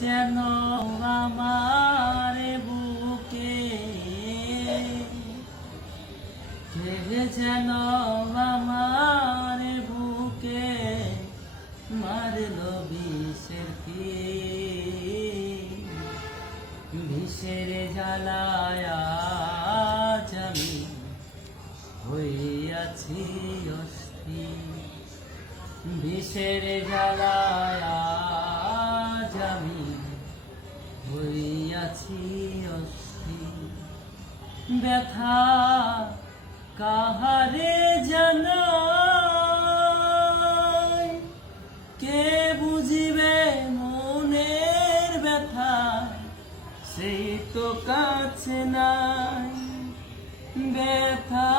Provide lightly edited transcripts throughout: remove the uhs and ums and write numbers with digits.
যেন আমার বুকে, যেন আমার বুকে মারল বিষের তীর। বিষের জ্বালায় আজ আমি হইয়াছি অস্থির। বিষের জ্বালায় আজ আমি হইয়াছি অস্থির। ব্যথা কাহারে জানাই, কে বুঝিবে মনের ব্যথা, সেই তো কাছে নাই। ব্যথা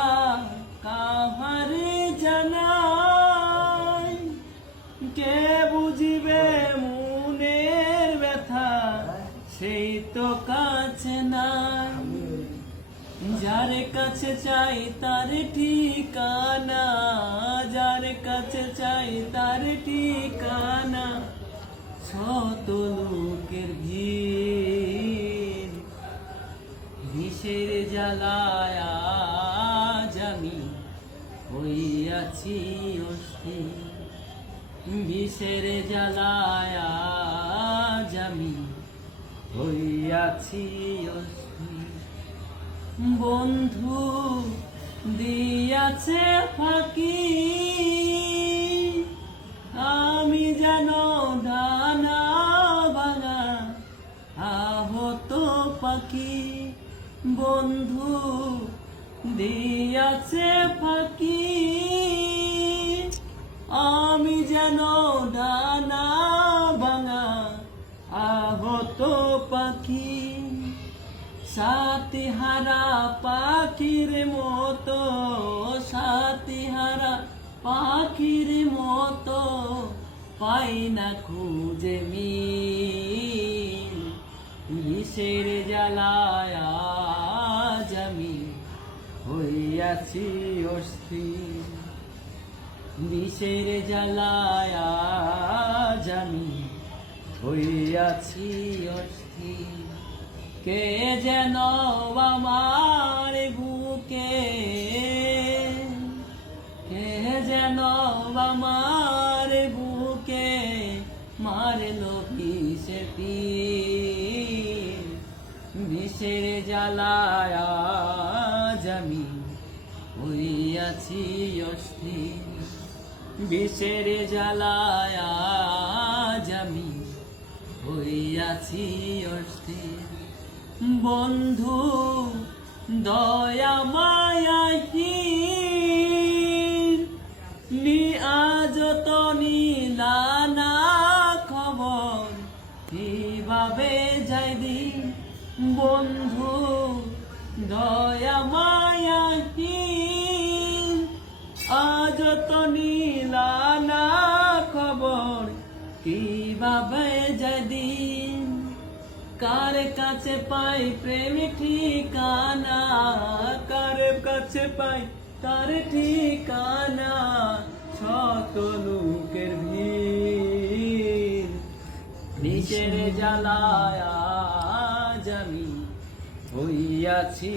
কাহারে জানাই, কে বুঝিবে মনের ব্যথা, সেই তো কাছে নাই। যার কাছে চাই তার ঠিকানা, যার কাছে চাই তার ঠিকানা, শত লোকের ভিড়। বিষের জ্বালায় আজ আমি হইয়াছি অস্থির। বিষের জ্বালায় আজ আমি হইয়াছি অস্থির। বন্ধু দিয়াছে ফাঁকি, আমি যেন ডানা ভাঙা আহত পাখি। বন্ধু দিয়াছে ফাঁকি, আমি যেন ডানা ভাঙা আহত পাখি। সাথীহারা পাখির মতো, সাথীহারা পাখির মতো, পাই না খুঁজে মিল। বিষের জ্বালায় আজ আমি হইয়াছি অস্থির। বিষের জ্বালায় আজ আমি হইয়াছি অস্থির। কে যেন আমার বুকে, কে যেন আমার বুকে মারল বিষের তীর। বিষের জ্বালায় আজ আমি হইয়াছি অস্থির। বিষের জ্বালায় আজ আমি হইয়াছি অস্থির। বন্ধু দয়া মায়াহীন, আজ তো নিলানা খবর, কিভাবে যাই দিন। বন্ধু দয়া মায়াহীন, আজ তো নিলানা খবর, কিভাবে যাই দিন। কার কাছে পাই প্রেম ঠিকানা, কার কাছে পাই তার ঠিকানা, শত লোকের ভিড়। বিষের জ্বালায় আজ আমি হইয়াছি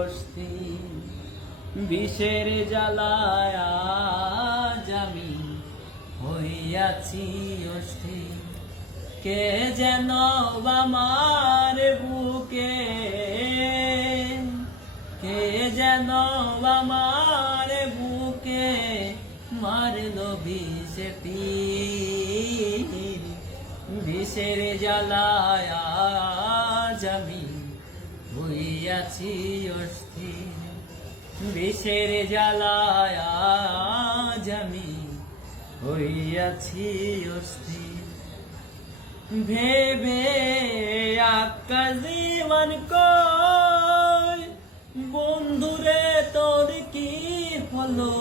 অস্থির। বিষের জ্বালায় আজ আমি হইয়াছি অস্থির। কে যেন আমার বুকে, কে যেন আমার বুকে মারল বিষের তীর। বিষের জ্বালায় আজ আমি হইয়াছি অস্থির। বিষের জ্বালায় আজ আমি হইয়াছি অস্থির। ভেবে আকাশ জীবন কই, বন্ধুরে তোর কি হলো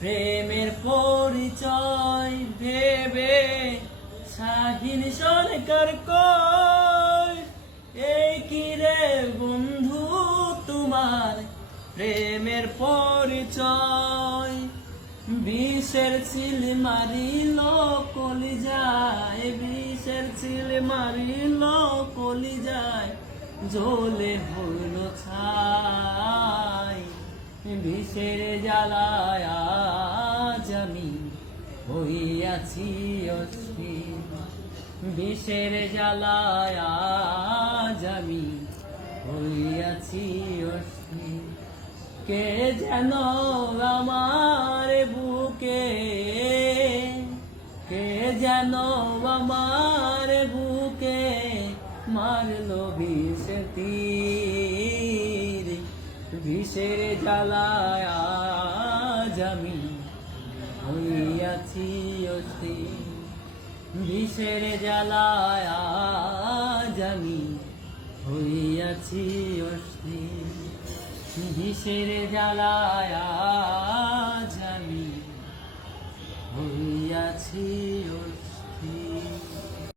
প্রেমের পরিচয়। ভেবে শাহিন সরকার কই, এই কি রে বন্ধু তোমার প্রেমের পরিচয়। বিষের চিল মারিল কলিজায় বিষের ছিল মারিল কলিজায় জ্বলে হইল ছাই বিষের জ্বালায় আজ আমি হইয়াছি অস্থির বিষের জ্বালায় আজ আমি হইয়াছি অস্থির কে যেন আমার বুকে কে যেন আমার বুকে মারলো বিষের তীর বিষের জ্বালায় আজ আমি হইয়াছি অস্থির বিষের জ্বালায় আজ আমি হইয়াছি অস্থির বিষের জ্বালায় আজ আমি হইয়াছি